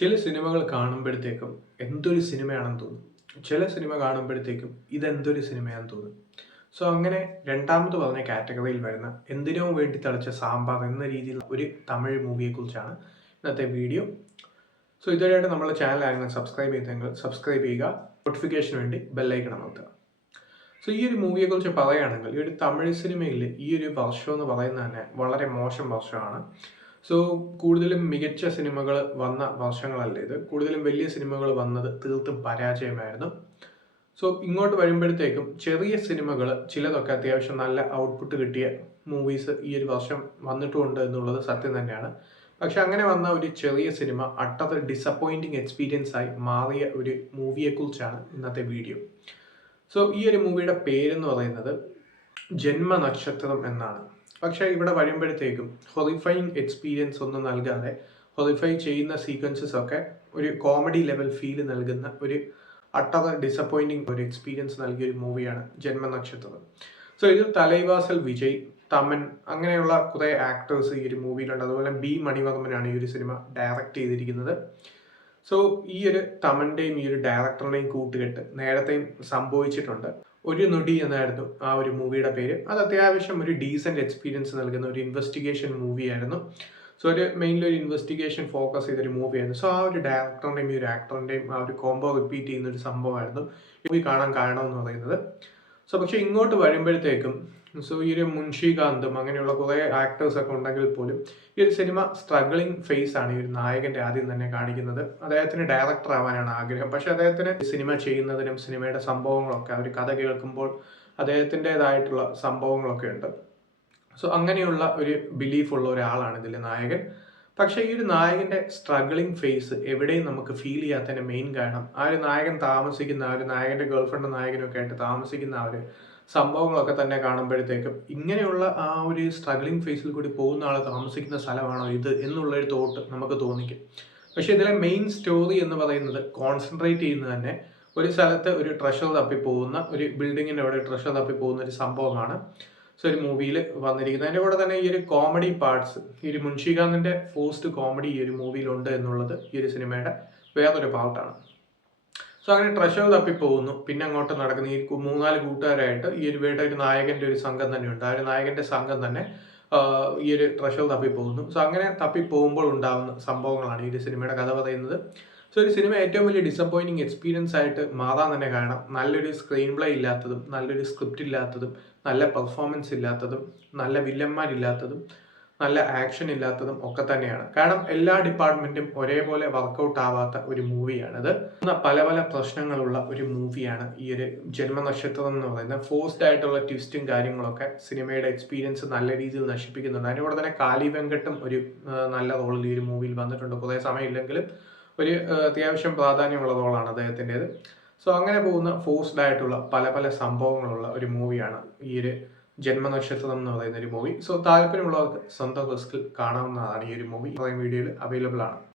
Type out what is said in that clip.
ചില സിനിമകൾ കാണുമ്പോഴത്തേക്കും എന്തൊരു സിനിമയാണെന്ന് തോന്നും. ചില സിനിമ കാണുമ്പോഴത്തേക്കും ഇതെന്തൊരു സിനിമയാണെന്ന് തോന്നും. സോ അങ്ങനെ രണ്ടാമത് പറഞ്ഞ കാറ്റഗറിയിൽ വരുന്ന എന്തിനോ വേണ്ടി തളിച്ച സാമ്പാർ എന്ന രീതിയിൽ ഒരു തമിഴ് മൂവിയെക്കുറിച്ചാണ് ഇന്നത്തെ വീഡിയോ. സോ ഇതുവരെയായിട്ട് നമ്മുടെ ചാനൽ ആരെങ്കിലും സബ്സ്ക്രൈബ് ചെയ്തെങ്കിൽ സബ്സ്ക്രൈബ് ചെയ്യുക. നോട്ടിഫിക്കേഷന് വേണ്ടി ബെല്ലൈക്കൺ അമർത്തുക. സോ ഈ ഒരു മൂവിയെക്കുറിച്ച് പറയുകയാണെങ്കിൽ ഈ ഒരു തമിഴ് സിനിമയിൽ ഈ ഒരു വർഷം എന്ന് പറയുന്നത് തന്നെ വളരെ മോശം വർഷമാണ്. സോ കൂടുതലും മികച്ച സിനിമകൾ വന്ന വർഷങ്ങളല്ല ഇത്? കൂടുതലും വലിയ സിനിമകൾ വന്നത് തീർത്തും പരാജയമായിരുന്നു. സോ ഇങ്ങോട്ട് വരുമ്പോഴത്തേക്കും ചെറിയ സിനിമകൾ ചിലതൊക്കെ അത്യാവശ്യം നല്ല ഔട്ട്പുട്ട് കിട്ടിയ മൂവീസ് ഈ ഒരു വർഷം വന്നിട്ടുമുണ്ട് എന്നുള്ളത് സത്യം തന്നെയാണ്. പക്ഷെ അങ്ങനെ വന്ന ഒരു ചെറിയ സിനിമ അട്ടത് ഡിസപ്പോയിന്റിങ് എക്സ്പീരിയൻസ് ആയി മാറിയ ഒരു മൂവിയെക്കുറിച്ചാണ് ഇന്നത്തെ വീഡിയോ സോ ഈ ഒരു മൂവിയുടെ പേരെന്ന് പറയുന്നത് ജന്മനക്ഷത്രം എന്നാണ്. പക്ഷേ ഇവിടെ വരുമ്പോഴത്തേക്കും ഹൊറിഫൈങ് എക്സ്പീരിയൻസ് ഒന്നും നൽകാതെ ഹൊറിഫൈ ചെയ്യുന്ന സീക്വൻസസ് ഒക്കെ ഒരു കോമഡി ലെവൽ ഫീൽ നൽകുന്ന ഒരു അട്ടർ ഡിസപ്പോയിന്റിങ് ഒരു എക്സ്പീരിയൻസ് നൽകിയ ഒരു മൂവിയാണ് ജന്മനക്ഷത്രം. സോ ഇത് തലൈവാസൽ വിജയ് തമൻ അങ്ങനെയുള്ള കുറേ ആക്ടേഴ്സ് ഈ ഒരു മൂവിയിലുണ്ട് അതുപോലെ ബി മണിവർമ്മനാണ് ഈ ഒരു സിനിമ ഡയറക്റ്റ് ചെയ്തിരിക്കുന്നത്. സോ ഈ ഒരു തമന്റെയും ഈ ഒരു ഡയറക്ടറിനെയും കൂട്ടുകെട്ട് നേരത്തെയും സംഭവിച്ചിട്ടുണ്ട്. ഒരു നൊടി എന്നായിരുന്നു ആ ഒരു മൂവിയുടെ പേര്. അത് അത്യാവശ്യം ഒരു ഡീസന്റ് എക്സ്പീരിയൻസ് നൽകുന്ന ഒരു ഇൻവെസ്റ്റിഗേഷൻ മൂവിയായിരുന്നു സോ ഒരു മെയിൻലി ഒരു ഇൻവെസ്റ്റിഗേഷൻ ഫോക്കസ് ചെയ്തൊരു മൂവിയായിരുന്നു സോ ആ ഒരു ഡയറക്ടറിന്റെയും ഈ ഒരു ആക്ടറിന്റെയും ആ ഒരു കോംബോ റിപ്പീറ്റ് ചെയ്യുന്ന ഒരു സംഭവമായിരുന്നു. മൂവി കാണാൻ കാരണം എന്ന് പറയുന്നത് സോ പക്ഷെ ഇങ്ങോട്ട് വരുമ്പോഴത്തേക്കും സോ ഈ ഒരു മുൻഷികാന്തും അങ്ങനെയുള്ള കുറേ ആക്ടേഴ്സ് ഒക്കെ ഉണ്ടെങ്കിൽ പോലും ഈ ഒരു സിനിമ സ്ട്രഗിളിങ് ഫേസ് ആണ് ഈ ഒരു നായകന്റെ ആദ്യം തന്നെ കാണിക്കുന്നത്. അദ്ദേഹത്തിന് ഡയറക്ടർ ആവാനാണ് ആഗ്രഹം. പക്ഷെ അദ്ദേഹത്തിന് സിനിമ ചെയ്യുന്നതിനും സിനിമയുടെ സംഭവങ്ങളൊക്കെ ആ ഒരു കഥ കേൾക്കുമ്പോൾ അദ്ദേഹത്തിന്റെതായിട്ടുള്ള സംഭവങ്ങളൊക്കെ ഉണ്ട്. സോ അങ്ങനെയുള്ള ഒരു ബിലീഫ് ഉള്ള ഒരാളാണ് ഇതിലെ നായകൻ. പക്ഷേ ഈ ഒരു നായകന്റെ സ്ട്രഗിളിങ് ഫേസ് എവിടെയും നമുക്ക് ഫീൽ ചെയ്യാത്തതിന്റെ മെയിൻ കാരണം ആ ഒരു നായകൻ താമസിക്കുന്ന ആ ഒരു നായകന്റെ ഗേൾഫ്രണ്ട് നായകനൊക്കെ ആയിട്ട് താമസിക്കുന്ന ആ ഒരു സംഭവങ്ങളൊക്കെ തന്നെ കാണുമ്പോഴത്തേക്കും ഇങ്ങനെയുള്ള ആ ഒരു സ്ട്രഗ്ലിംഗ് ഫേസിൽ കൂടി പോകുന്ന ആൾ താമസിക്കുന്ന സ്ഥലമാണോ ഇത് എന്നുള്ളൊരു തോട്ട് നമുക്ക് തോന്നിക്കും. പക്ഷേ ഇതിലെ മെയിൻ സ്റ്റോറി എന്ന് പറയുന്നത് കോൺസെൻട്രേറ്റ് ചെയ്യുന്നത് തന്നെ ഒരു സ്ഥലത്ത് ഒരു ട്രഷർ തപ്പി പോകുന്ന ഒരു ബിൽഡിങ്ങിന്റെ അവിടെ ട്രഷർ തപ്പി പോകുന്ന ഒരു സംഭവമാണ്. ഒരു മൂവിയിൽ വന്നിരിക്കുന്നത്. അതിന്റെ കൂടെ തന്നെ ഈ ഒരു കോമഡി പാർട്സ് ഈ ഒരു മുൻഷികാന്തിന്റെ ഫോസ്റ്റ് കോമഡി ഈ ഒരു മൂവിയിലുണ്ട് എന്നുള്ളത് ഈ ഒരു സിനിമയുടെ വേറൊരു പാർട്ടാണ് സോ അങ്ങനെ ട്രഷർ തപ്പിപ്പോകുന്നു പിന്നെ അങ്ങോട്ട് നടക്കുന്ന ഈ മൂന്നാൽ കൂട്ടുകാരായിട്ട് ഈ ഒരു വീട്ടിൽ ഒരു നായകന്റെ ഒരു സംഘം തന്നെയുണ്ട് ആ ഒരു നായകന്റെ സംഘം തന്നെ ഈ ഒരു ട്രഷർ തപ്പിപ്പോകുന്നു സോ അങ്ങനെ തപ്പിപ്പോകുമ്പോൾ ഉണ്ടാകുന്ന സംഭവങ്ങളാണ് ഈ ഒരു സിനിമയുടെ കഥ പറയുന്നത്. സോ ഒരു സിനിമ ഏറ്റവും വലിയ ഡിസപ്പോയിന്റിങ് എക്സ്പീരിയൻസ് ആയിട്ട് മാറാൻ തന്നെ കാണാം നല്ലൊരു സ്ക്രീൻ പ്ലേ ഇല്ലാത്തതും നല്ലൊരു സ്ക്രിപ്റ്റ് ഇല്ലാത്തതും നല്ല പെർഫോമൻസ് ഇല്ലാത്തതും നല്ല വില്ലന്മാരില്ലാത്തതും നല്ല ആക്ഷൻ ഇല്ലാത്തതും ഒക്കെ തന്നെയാണ്. കാരണം എല്ലാ ഡിപ്പാർട്ട്മെന്റും ഒരേപോലെ വർക്കൗട്ട് ആവാത്ത ഒരു മൂവിയാണിത് പല പല പ്രശ്നങ്ങളുള്ള ഒരു മൂവിയാണ് ഈ ഒരു ജന്മനക്ഷത്രം എന്ന് പറയുന്നത്. ഫോഴ്സ്ഡ് ആയിട്ടുള്ള ട്വിസ്റ്റും കാര്യങ്ങളൊക്കെ സിനിമയുടെ എക്സ്പീരിയൻസ് നല്ല രീതിയിൽ നശിപ്പിക്കുന്നുണ്ട്. അതിനോട് തന്നെ കാലി വെങ്കട്ടും ഒരു നല്ല റോളിൽ ഈ ഒരു മൂവിയിൽ വന്നിട്ടുണ്ട്. കുറേ സമയമില്ലെങ്കിലും ഒരു അത്യാവശ്യം പ്രാധാന്യമുള്ള റോളാണ് അദ്ദേഹത്തിന്റെത്. സോ അങ്ങനെ പോകുന്ന ഫോഴ്സ്ഡ് ആയിട്ടുള്ള പല പല സംഭവങ്ങളുള്ള ഒരു മൂവിയാണ് ഈ ഒരു ജന്മനക്ഷത്രം എന്ന് പറയുന്ന ഒരു മൂവി. സോ താല്പര്യമുള്ളവർക്ക് സ്വന്തം റിസ്കിൽ കാണാവുന്നതാണ് ഈ ഒരു മൂവി. വീഡിയോയിൽ അവൈലബിൾ ആണ്